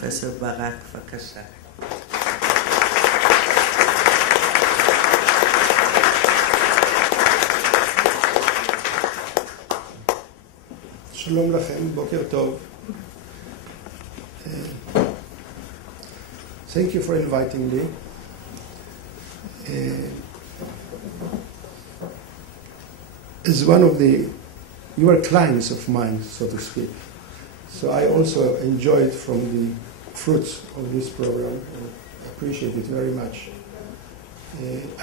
פרופסור ברק, בבקשה. שלום לכם, בוקר טוב. Thank you for inviting me. As one of you are clients of mine, so to speak. So I also enjoyed from the fruits of this program and appreciate it very much.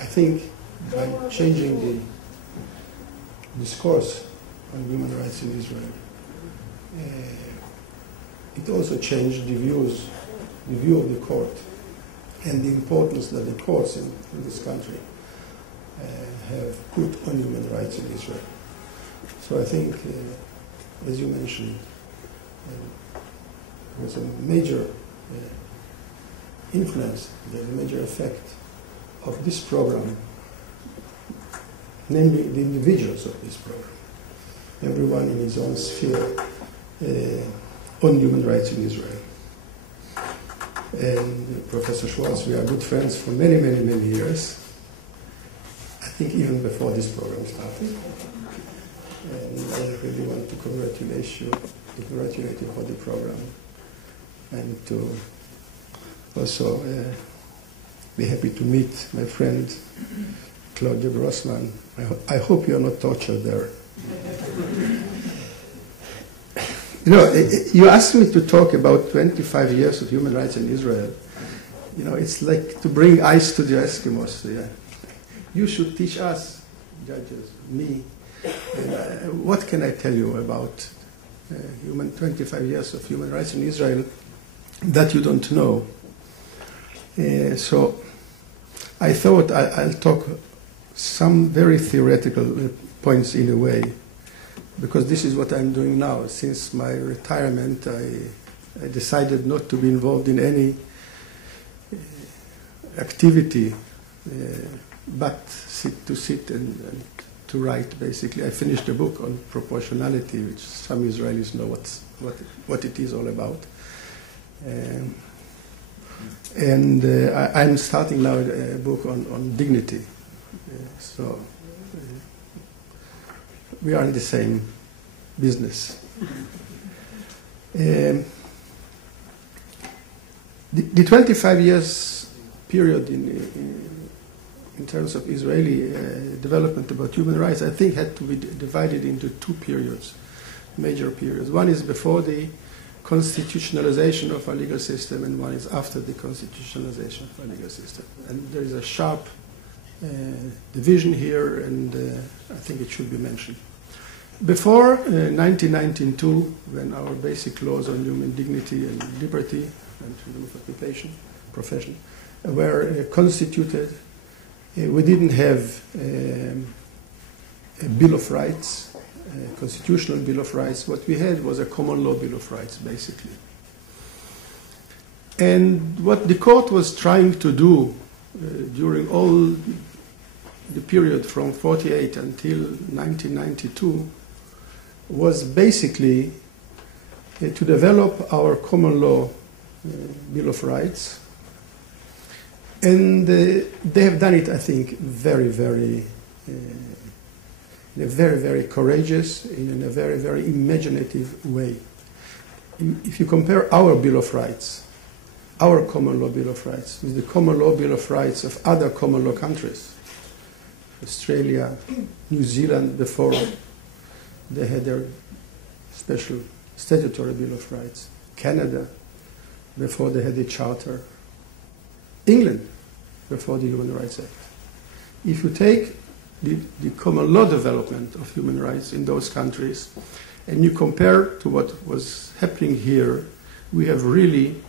I think by changing the discourse on human rights in Israel, it also changed the view of the court and the importance that the courts in this country have put on human rights in Israel. So I think, as you mentioned, there was a major influence, a major effect of this program, namely the individuals of this program, everyone in his own sphere, on human rights in Israel. And Professor Schwartz, we are good friends for many, many, many years. I think even before this program started. And I really want to congratulate you for the program and to also be happy to meet my friend Claudia Grossman. I hope you're not tortured there. You know, you asked me to talk about 25 years of human rights in Israel. You know, it's like to bring ice to the Eskimos. Yeah. You should teach us, judges, me. What can I tell you about 25 years of human rights in Israel that you don't know? So I thought I'll talk some very theoretical points in a way, because this is what I'm doing now. Since my retirement, I decided not to be involved in any activity, but to sit and to write, basically. I finished a book on proportionality, which some Israelis know what it is all about. And I'm starting now a book on dignity. So we are in the same business. The 25 years period in terms of Israeli development about human rights, I think had to be divided into two periods, major periods. One is before the constitutionalization of our legal system, and one is after the constitutionalization of our legal system. And there is a sharp division here, and I think it should be mentioned. Before 1992, when our basic laws on human dignity and liberty and freedom of occupation, profession, were constituted, we didn't have a Bill of Rights, a constitutional Bill of Rights. What we had was a common law Bill of Rights, basically. And what the court was trying to do during all the period from 48 until 1992 was basically to develop our common law Bill of Rights. And they have done it, I think, very, very, in a very, very courageous, in a very, very imaginative way. If you compare our Bill of Rights, our common law Bill of Rights, with the common law Bill of Rights of other common law countries, Australia, New Zealand, before they had their special statutory Bill of Rights, Canada, before they had the Charter, England, before the Human Rights Act. If you take the common law development of human rights in those countries and you compare to what was happening here, we have really,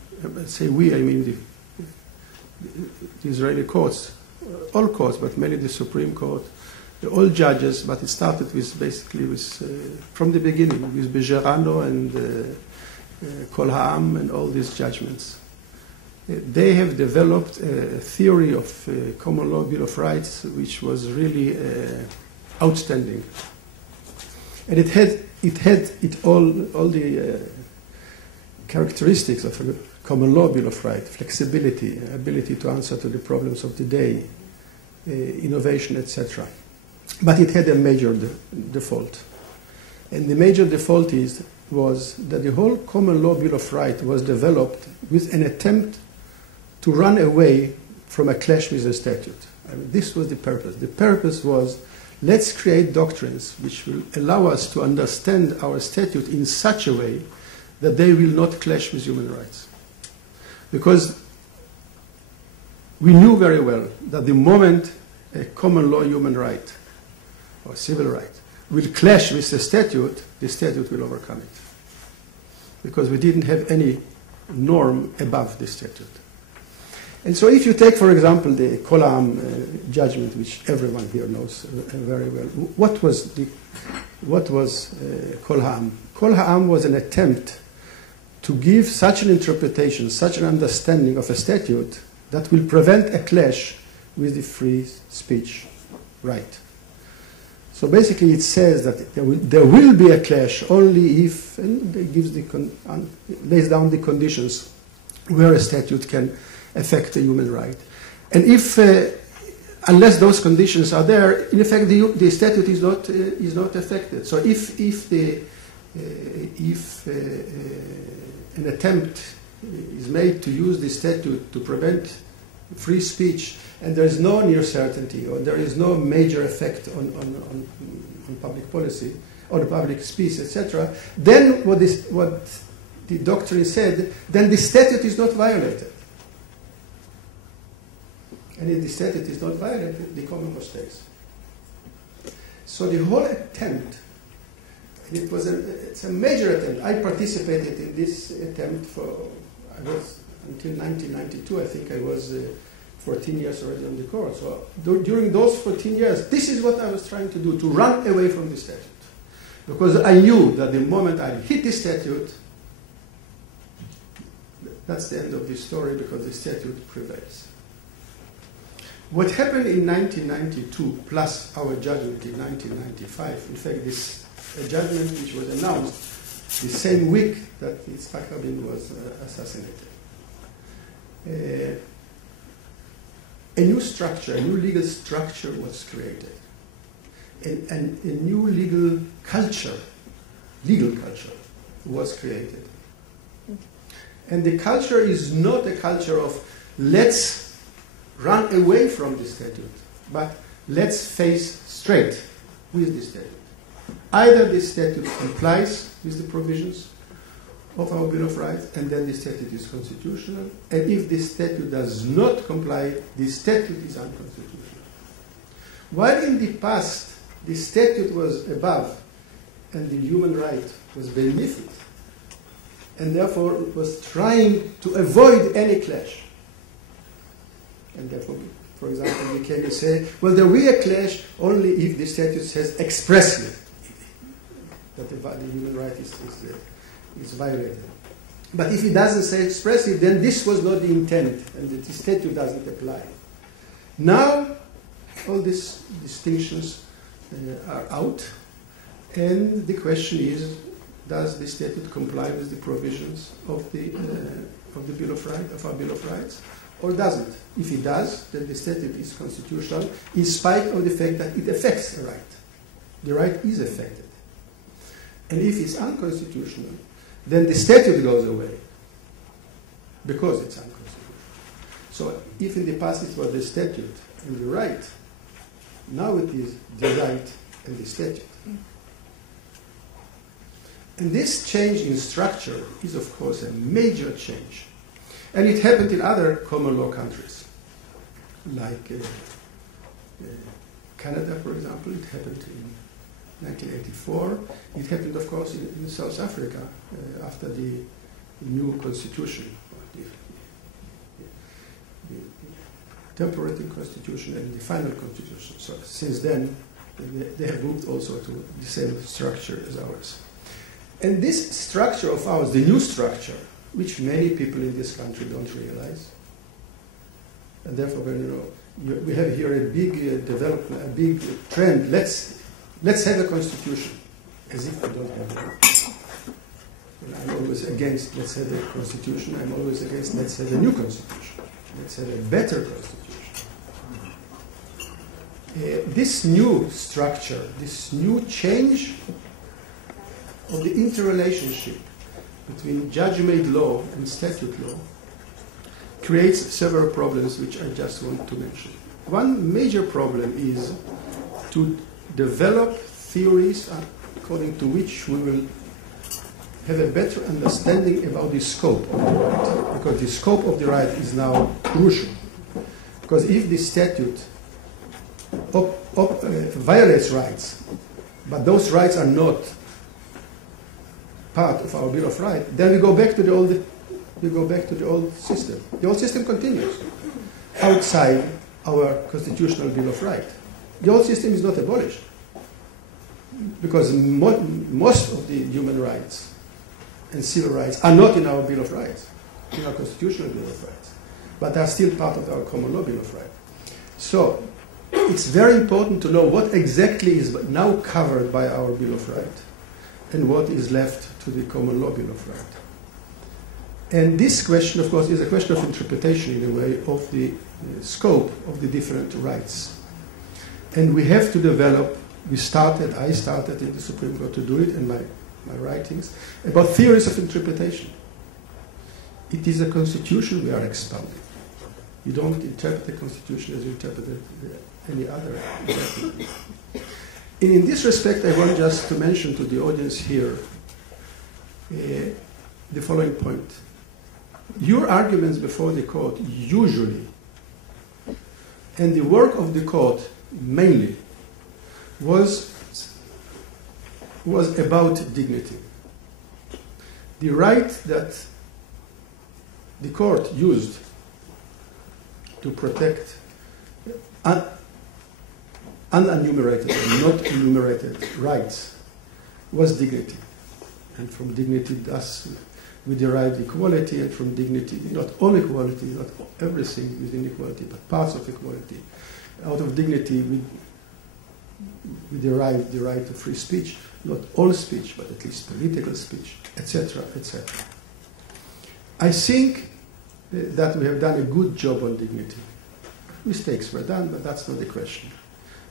say we, I mean the Israeli courts, all courts, but mainly the Supreme Court, all judges, but it started with basically from the beginning with Bejerano and Kol Ha'am and all these judgments. They have developed a theory of common law Bill of Rights which was really outstanding, and it had all the characteristics of a common law Bill of Rights: flexibility, ability to answer to the problems of the day, innovation, etc. But it had a major default. And the major default was that the whole common law Bill of Rights was developed with an attempt to run away from a clash with the statute. I mean, this was the purpose. The purpose was, let's create doctrines which will allow us to understand our statute in such a way that they will not clash with human rights. Because we knew very well that the moment a common law human right or civil right will clash with the statute will overcome it. Because we didn't have any norm above the statute. And so if you take, for example, the Kol Ha'am judgment, which everyone here knows very well, what was Kol Ha'am? Kol Ha'am was an attempt to give such an interpretation, such an understanding of a statute that will prevent a clash with the free speech right. So basically it says that there will be a clash only if, and it gives lays down the conditions where a statute can affect a human right. And if, unless those conditions are there, in effect the statute is not affected. So if an attempt is made to use the statute to prevent free speech, and there is no near certainty, or there is no major effect on public policy, on public speech, etc., then what the doctrine said, then the statute is not violated. And if the statute is not violated, the common law stays. So the whole attempt, it's a major attempt. I participated in this attempt until 1992, I think I was 14 years already on the court. So during those 14 years, this is what I was trying to do, to run away from the statute. Because I knew that the moment I hit the statute, that's the end of the story, because the statute prevails. What happened in 1992, plus our judgment in 1995, in fact, this judgment which was announced the same week that Yitzhak Rabin was assassinated. A new structure, a new legal structure was created. And a new legal culture was created. And the culture is not a culture of let's run away from the statute, but let's face straight with the statute. Either the statute complies with the provisions of our Bill of Rights, and then the statute is constitutional, and if the statute does not comply, the statute is unconstitutional. While in the past, the statute was above, and the human right was beneath it, and therefore it was trying to avoid any clash. And therefore, for example, we can say, well, there will be a clash only if the statute says expressly that the human right is violated. But if it doesn't say expressly, then this was not the intent, and the statute doesn't apply. Now, all these distinctions are out, and the question is, does the statute comply with the provisions of the Bill of Rights, of our Bill of Rights, or doesn't? If it does, then the statute is constitutional, in spite of the fact that it affects a right. The right is affected. And if it's unconstitutional, then the statute goes away, because it's unconstitutional. So if in the past it was the statute and the right, now it is the right and the statute. And this change in structure is, of course, a major change. And it happened in other common law countries, like Canada, for example. It happened in 1984. It happened, of course, in South Africa after the new constitution, the temporary constitution and the final constitution. So since then, they have moved also to the same structure as ours. And this structure of ours, the new structure, which many people in this country don't realize, and therefore, we have here a big development, a big trend. Let's have a constitution, as if we don't have one. And I'm always against, let's say, the constitution. I'm always against, let's say, the new constitution. Let's say, the better constitution. This new structure, this new change of the interrelationship between judge-made law and statute law creates several problems which I just want to mention. One major problem is to develop theories according to which we will have a better understanding about the scope of the right, because the scope of the right is now crucial. Because if the statute violates rights, but those rights are not part of our Bill of Rights, then we go back to the old system. The old system continues outside our constitutional Bill of Rights. The old system is not abolished, because most of the human rights and civil rights are not in our Bill of Rights, in our constitutional Bill of Rights, but are still part of our common law Bill of Rights. So it's very important to know what exactly is now covered by our Bill of Rights and what is left to the common law Bill of Rights. And this question, of course, is a question of interpretation, in a way, of the scope of the different rights. And we have to develop, I started in the Supreme Court to do it, and my writings, about theories of interpretation. It is a constitution we are expounding. You don't interpret the constitution as you interpret any other interpretation. And in this respect, I want just to mention to the audience here the following point. Your arguments before the court usually, and the work of the court mainly, was about dignity. The right that the court used to protect unenumerated and not enumerated rights was dignity. And from dignity, thus, we derive equality, and from dignity, not all equality, not everything within equality, but parts of equality. Out of dignity, we derive the right to free speech, not all speech, but at least political speech, etc., etc. I think that we have done a good job on dignity. Mistakes were done, but that's not the question.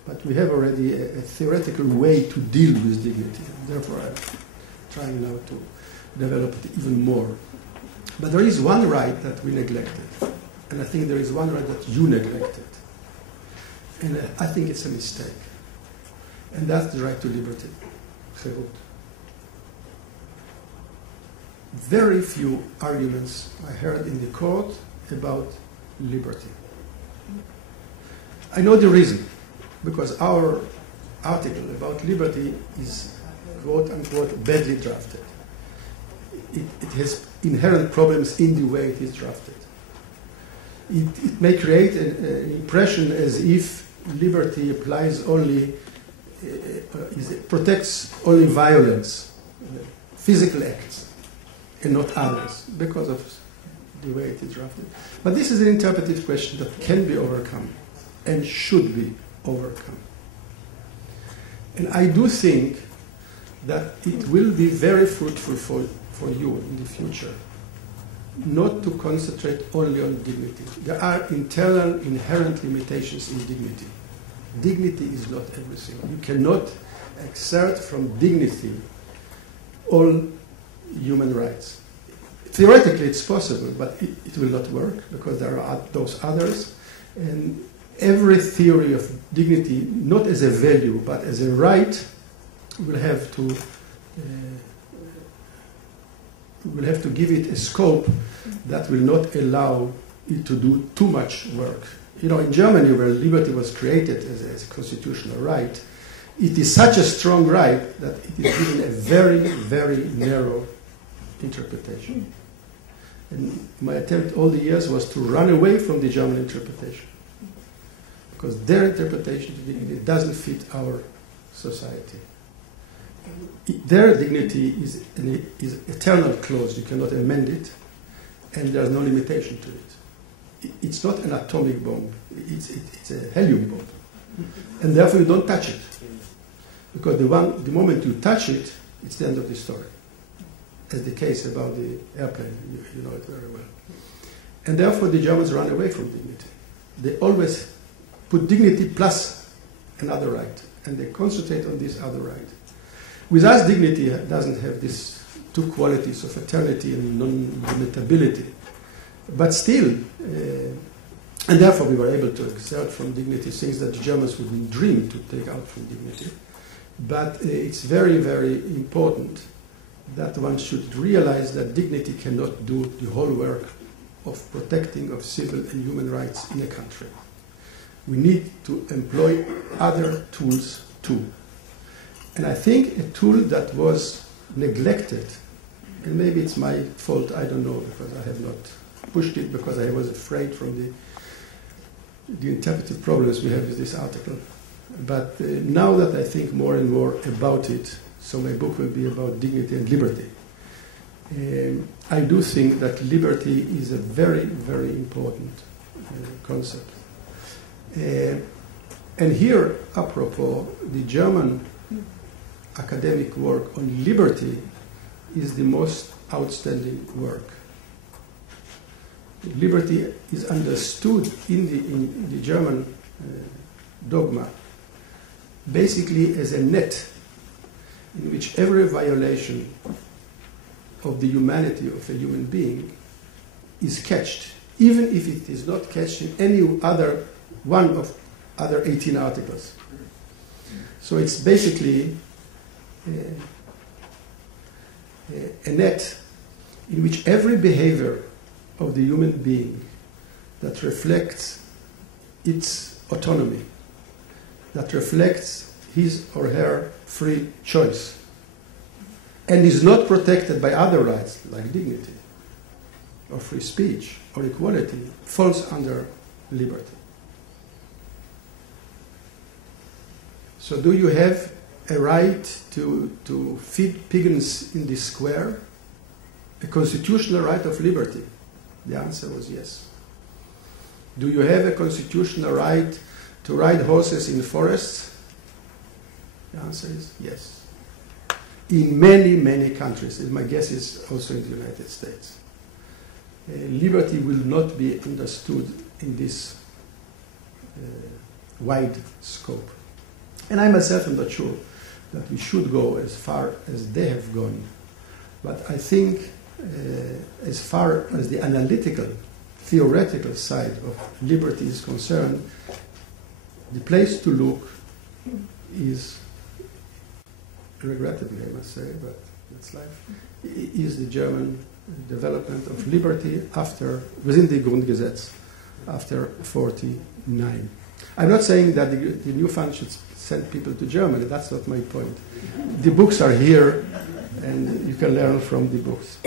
But we have already a theoretical way to deal with dignity. Therefore, I'm trying now to develop it even more. But there is one right that we neglected, and I think there is one right that you neglected. And I think it's a mistake. And that's the right to liberty, cherut. Very few arguments I heard in the court about liberty. I know the reason, because our article about liberty is, quote unquote, badly drafted. It has inherent problems in the way it is drafted. It may create an impression as if liberty applies only, protects only violence, physical acts, and not others, because of the way it is drafted. But this is an interpretive question that can be overcome and should be overcome. And I do think that it will be very fruitful for you in the future not to concentrate only on dignity. There are internal, inherent limitations in dignity. Dignity is not everything. You cannot exert from dignity all human rights. Theoretically, it's possible, but it will not work because there are those others. And every theory of dignity, not as a value, but as a right, will have to give it a scope that will not allow it to do too much work. You know, in Germany, where liberty was created as a constitutional right, it is such a strong right that it is given a very, very narrow interpretation. And my attempt all the years was to run away from the German interpretation, because their interpretation of dignity doesn't fit our society. Their dignity is eternal clause. You cannot amend it, and there's no limitation to it. It's not an atomic bomb. It's a helium bomb. And therefore you don't touch it. Because the moment you touch it, it's the end of the story. as the case about the airplane. You know it very well. And therefore the Germans run away from dignity. They always put dignity plus another right, and they concentrate on this other right. With us, dignity doesn't have these two qualities of eternity and non-limitability. But still, and therefore we were able to exert from dignity things that the Germans wouldn't dream to take out from dignity. But it's very, very important that one should realize that dignity cannot do the whole work of protecting of civil and human rights in a country. We need to employ other tools too. And I think a tool that was neglected, and maybe it's my fault, I don't know, because I have not pushed it, because I was afraid from the interpretive problems we have with this article. But now that I think more and more about it, so my book will be about dignity and liberty. I do think that liberty is a very, very important concept. And here, apropos, the German academic work on liberty is the most outstanding work. Liberty is understood in the German dogma basically as a net in which every violation of the humanity of a human being is catched, even if it is not catched in any other one of other 18 articles. So it's basically a net in which every behavior of the human being that reflects its autonomy, that reflects his or her free choice, and is not protected by other rights like dignity or free speech or equality, falls under liberty. So do you have a right to feed pigeons in the square? A constitutional right of liberty? The answer was yes. Do you have a constitutional right to ride horses in forests? The answer is yes. In many, many countries, and my guess is also in the United States. Liberty will not be understood in this wide scope. And I myself am not sure that we should go as far as they have gone. But I think as far as the analytical, theoretical side of liberty is concerned, the place to look is, regrettably I must say, but that's life, is the German development of liberty within the Grundgesetz after 1949. I'm not saying that the new fund should send people to Germany. That's not my point. The books are here, and you can learn from the books.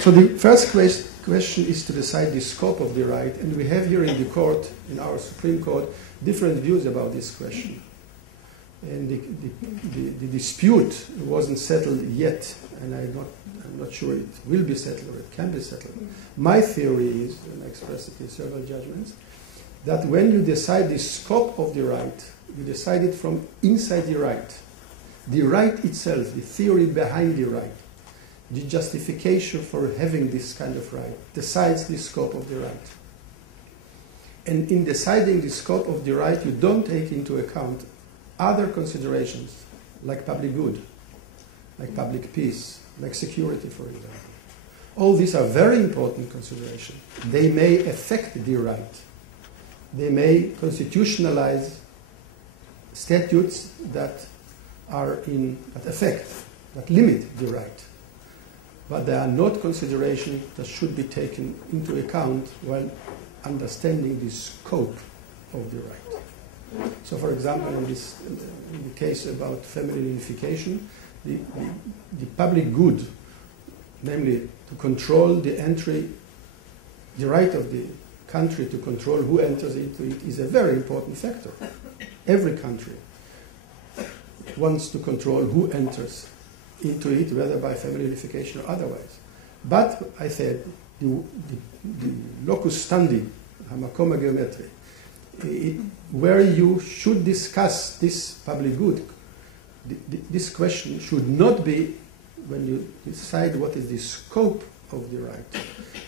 So the first question is to decide the scope of the right, and we have here in the court, in our Supreme Court, different views about this question. And the dispute wasn't settled yet, and I'm not sure it will be settled or it can be settled. My theory is, and I expressed it in several judgments, that when you decide the scope of the right, you decide it from inside the right. The right itself, the theory behind the right, the justification for having this kind of right, decides the scope of the right. And in deciding the scope of the right, you don't take into account other considerations, like public good, like public peace, like security, for example. All these are very important considerations. They may affect the right. They may constitutionalize statutes that limit the right. But they are not considerations that should be taken into account while understanding the scope of the right. So, for example, in the case about family unification, the public good, namely to control the entry, the right of the country to control who enters into it, is a very important factor. Every country wants to control who enters into it, whether by family unification or otherwise. But I said the locus standi, hamakom geometry, where you should discuss this public good, this question should not be when you decide what is the scope of the right,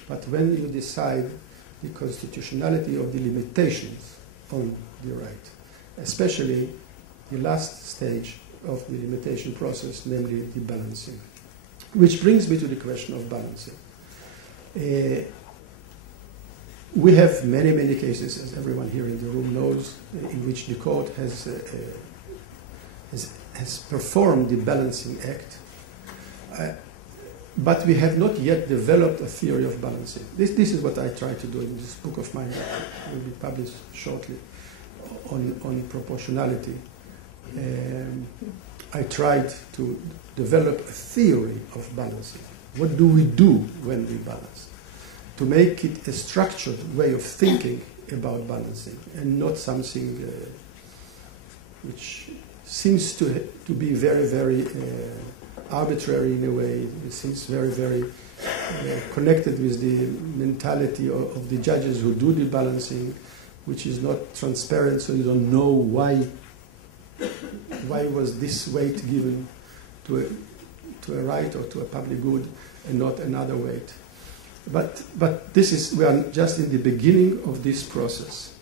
but when you decide the constitutionality of the limitations on the right, especially the last stage of the limitation process, namely the balancing. Which brings me to the question of balancing. We have many, many cases, as everyone here in the room knows, in which the court has performed the balancing act, but we have not yet developed a theory of balancing. This is what I try to do in this book of mine, that will be published shortly, on proportionality. I tried to develop a theory of balancing. What do we do when we balance? To make it a structured way of thinking about balancing, and not something which seems to be very, very arbitrary in a way. It seems very, very connected with the mentality of the judges who do the balancing, which is not transparent, so you don't know why was this weight given to a right or to a public good and not another weight. But this is, we are just in the beginning of this process.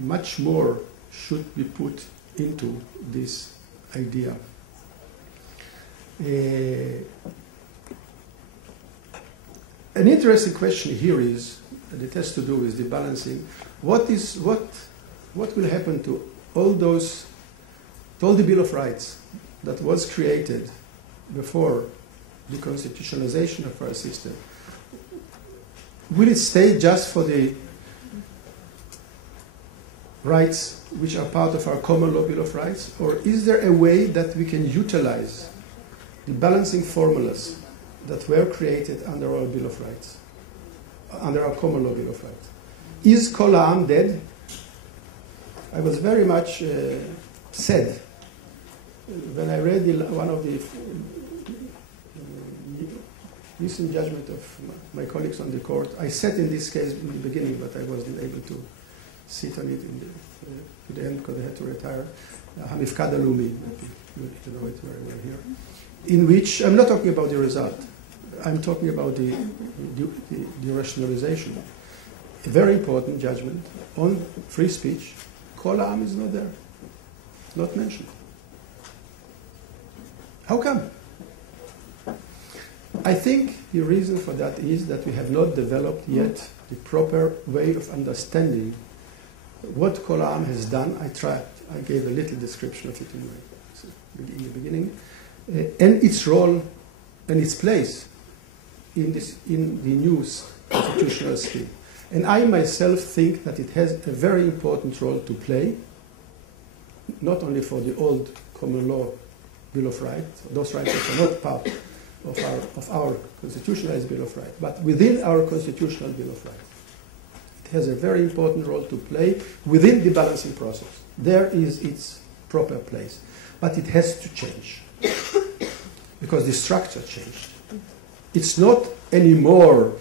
Much more should be put into this idea. An interesting question here is, and it has to do with the balancing, what will happen to all the Bill of Rights that was created before the constitutionalization of our system? Will it stay just for the rights which are part of our common law Bill of Rights? Or is there a way that we can utilize the balancing formulas that were created under our Bill of Rights, under our common law Bill of Rights? Is Kol Ha'am dead? I was very much sad when I read one of the recent judgment of my colleagues on the court. I sat in this case in the beginning, but I wasn't able to sit on it to the end because I had to retire. Hamifkad Alumi, you know it very well here. In which, I'm not talking about the result, I'm talking about the rationalization. A very important judgment on free speech. Kol Ha'am is not there, not mentioned. How come? I think the reason for that is that we have not developed yet the proper way of understanding what Kol Ha'am has done. I tried. I gave a little description of it in the beginning, and its role and its place in the new constitutional scheme. And I myself think that it has a very important role to play, not only for the old common law Bill of Rights, those rights which are not part of our constitutionalized Bill of Rights, but within our constitutional Bill of Rights. It has a very important role to play within the balancing process. There is its proper place. But it has to change because the structure changed. It's not anymore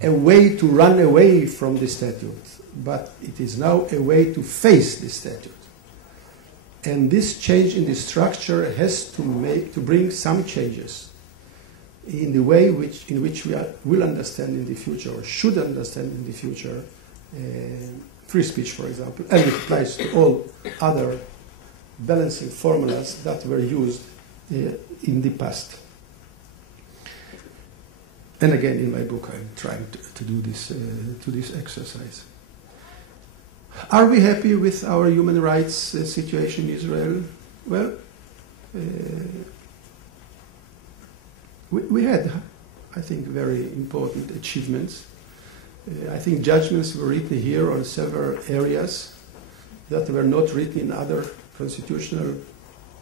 a way to run away from the statute, but it is now a way to face the statute. And this change in the structure has to bring some changes in the way in which we will understand in the future, or should understand in the future, free speech, for example, and it applies to all other balancing formulas that were used in the past. And again, in my book, I'm trying to do this exercise. Are we happy with our human rights situation in Israel? Well, we had, I think, very important achievements. I think judgments were written here on several areas that were not written in other constitutional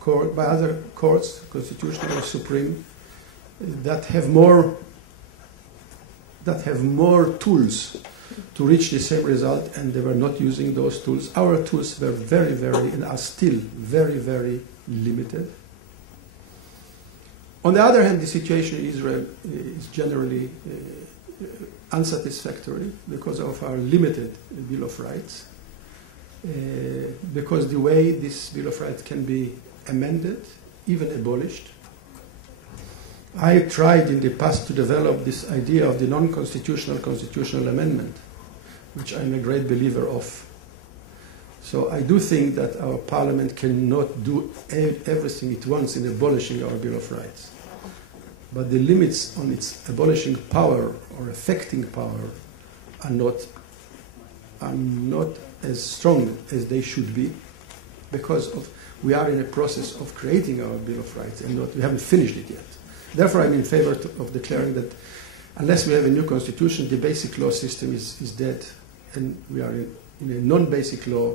court, by other courts, constitutional or supreme, that have more tools to reach the same result, and they were not using those tools. Our tools were very, very, and are still very, very limited. On the other hand, the situation in Israel is generally unsatisfactory because of our limited Bill of Rights, because the way this Bill of Rights can be amended, even abolished, I tried in the past to develop this idea of the non-constitutional constitutional amendment, which I'm a great believer of. So I do think that our parliament cannot do everything it wants in abolishing our Bill of Rights. But the limits on its abolishing power or affecting power are not as strong as they should be, because we are in a process of creating our Bill of Rights and we haven't finished it yet. Therefore, I'm in favor of declaring that unless we have a new constitution, the basic law system is dead, and we are in a non-basic law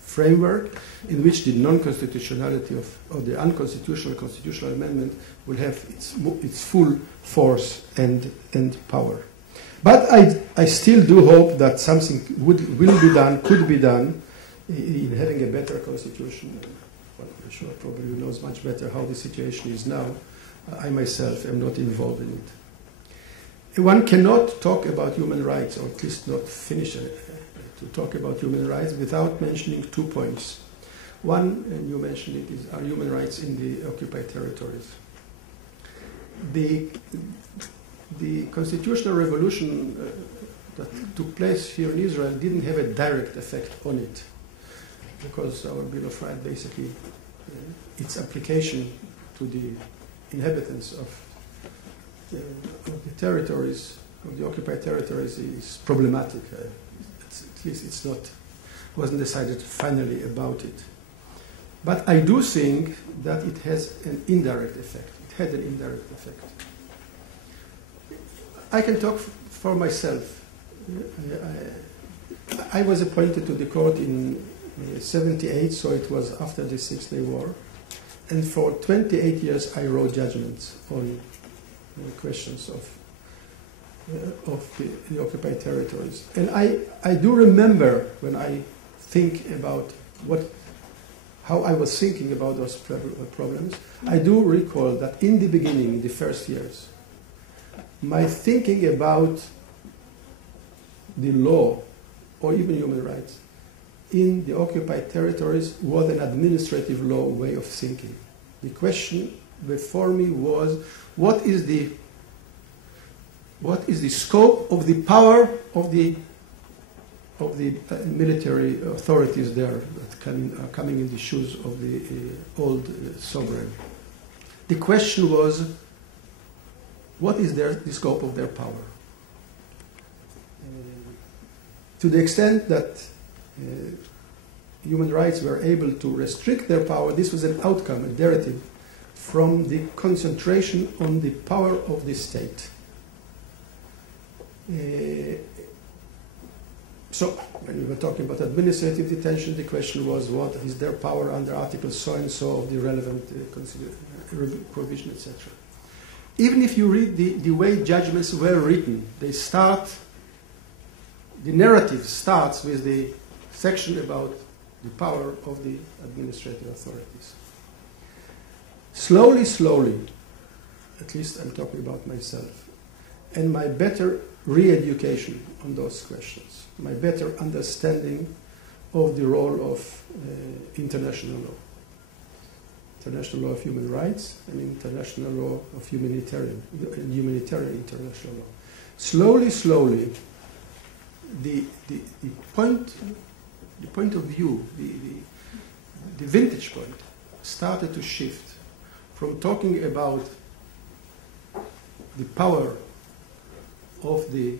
framework in which the non-constitutionality of the unconstitutional constitutional amendment will have its full force and power. But I still do hope that something will be done, could be done, in having a better constitution. Well, I'm sure probably knows much better how the situation is now. I myself am not involved in it. One cannot talk about human rights, or at least not finish to talk about human rights without mentioning 2 points. One, and you mentioned it, are human rights in the occupied territories. The constitutional revolution that took place here in Israel didn't have a direct effect on it, because our Bill of Rights basically, its application to the inhabitants of the territories, of the occupied territories, is problematic. At least it's not, wasn't decided finally about it. But I do think that it has an indirect effect. It had an indirect effect. I can talk for myself. I was appointed to the court in 78, so it was after the Six-Day War. And for 28 years, I wrote judgments on questions of the occupied territories. And I do remember when I think about how I was thinking about those problems, I do recall that in the beginning, in the first years, my thinking about the law or even human rights in the occupied territories was an administrative law way of thinking. The question before me was, what is the scope of the power of the military authorities there that are coming in the shoes of the old sovereign? The question was, what is the scope of their power? To the extent that human rights were able to restrict their power, this was an outcome, a derivative, from the concentration on the power of the state. So, when we were talking about administrative detention, the question was, what is their power under Article so-and-so of the relevant provision, etc. Even if you read the way judgments were written, the narrative starts with the section about the power of the administrative authorities. Slowly, at least I'm talking about myself, and my better re-education on those questions, my better understanding of the role of international law of human rights, and international law of humanitarian international law. Slowly, the point of view, the vantage point started to shift from talking about the power of the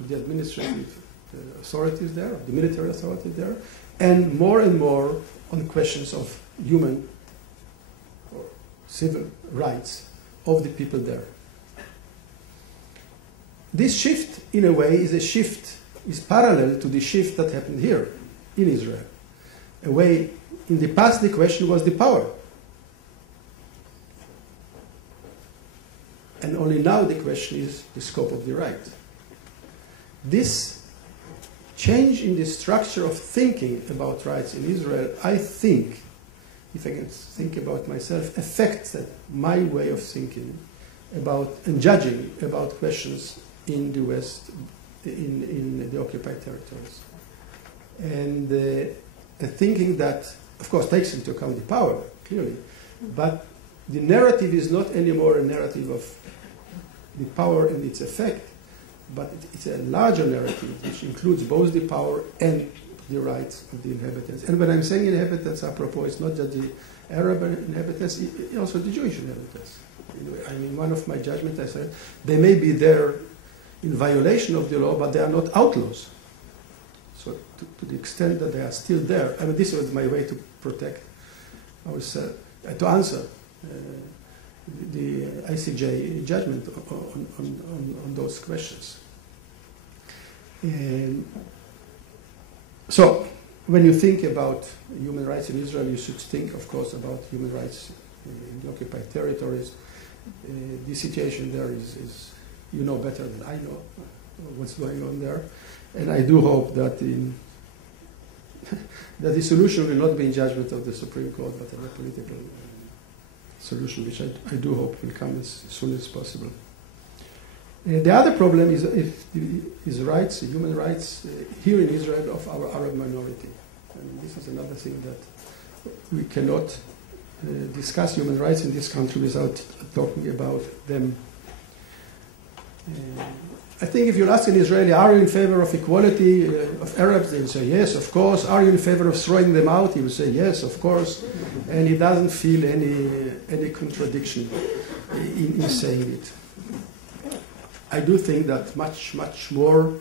administrative authorities there, of the military authorities there, and more on questions of human or civil rights of the people there. This shift, in a way, is parallel to the shift that happened here in Israel. In the past, the question was the power. And only now the question is the scope of the right. This change in the structure of thinking about rights in Israel, I think, if I can think about myself, affects my way of thinking about and judging about questions in the West, in the occupied territories. And thinking that, of course, takes into account the power, clearly, but the narrative is not anymore a narrative of the power and its effect, but it's a larger narrative which includes both the power and the rights of the inhabitants. And when I'm saying inhabitants, apropos, it's not just the Arab inhabitants, also the Jewish inhabitants. I mean, one of my judgments, I said, they may be there in violation of the law, but they are not outlaws. So to the extent that they are still there, I mean, this was my way to protect ourselves, to answer the ICJ judgment on those questions. So, when you think about human rights in Israel, you should think, of course, about human rights in the occupied territories. The situation there is, you know better than I know what's going on there. And I do hope that that the solution will not be in judgment of the Supreme Court, but a political solution, which I do hope will come as soon as possible. The other problem is rights, human rights, here in Israel of our Arab minority. And this is another thing that we cannot discuss human rights in this country without talking about them. I think if you ask an Israeli, are you in favor of equality of Arabs? They will say yes, of course. Are you in favor of throwing them out? He will say yes, of course. And he doesn't feel any contradiction in saying it. I do think that much, much more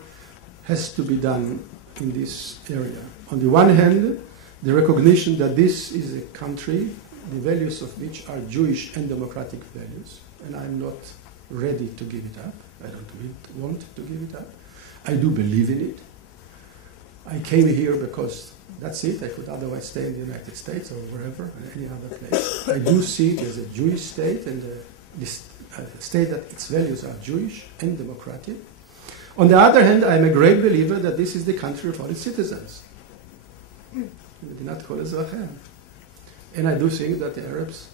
has to be done in this area. On the one hand, the recognition that this is a country, the values of which are Jewish and democratic values, and I'm not ready to give it up. I don't want to give it up. I do believe in it. I came here because that's it. I could otherwise stay in the United States or wherever, or any other place. I do see it as a Jewish state and a state that its values are Jewish and democratic. On the other hand, I'm a great believer that this is the country of all its citizens. And I do think that the Arabs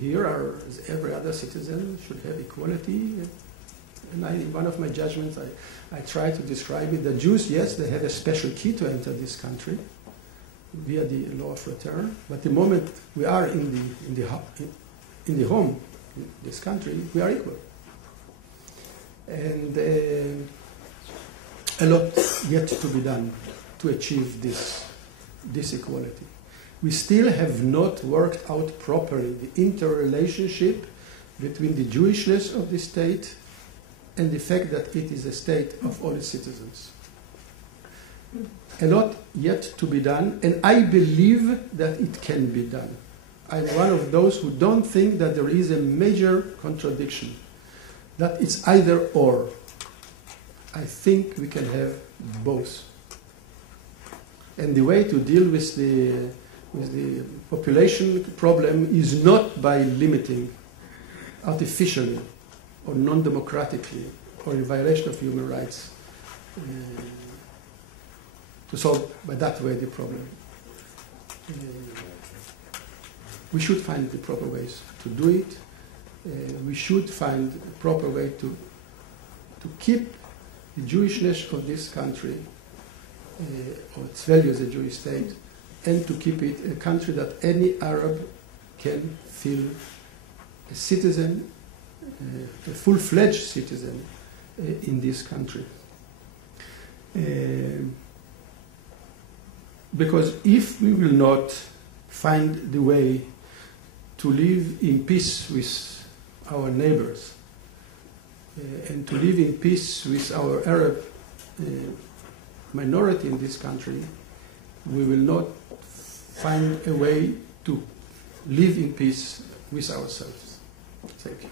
here, as every other citizen, should have equality. And in one of my judgments, I try to describe it. The Jews, yes, they have a special key to enter this country via the law of return. But the moment we are in the home, in this country, we are equal. And a lot yet to be done to achieve this equality. We still have not worked out properly the interrelationship between the Jewishness of the state and the fact that it is a state of all its citizens. A lot yet to be done, and I believe that it can be done. I'm one of those who don't think that there is a major contradiction, that it's either or. I think we can have both. And the way to deal with the population problem is not by limiting artificially or non-democratically or in violation of human rights to solve by that way the problem. We should find the proper ways to do it. We should find a proper way to keep the Jewishness of this country or its value as a Jewish state, and to keep it a country that any Arab can feel a citizen, a full-fledged citizen in this country. Because if we will not find the way to live in peace with our neighbors and to live in peace with our Arab minority in this country, we will not find a way to live in peace with ourselves. Thank you.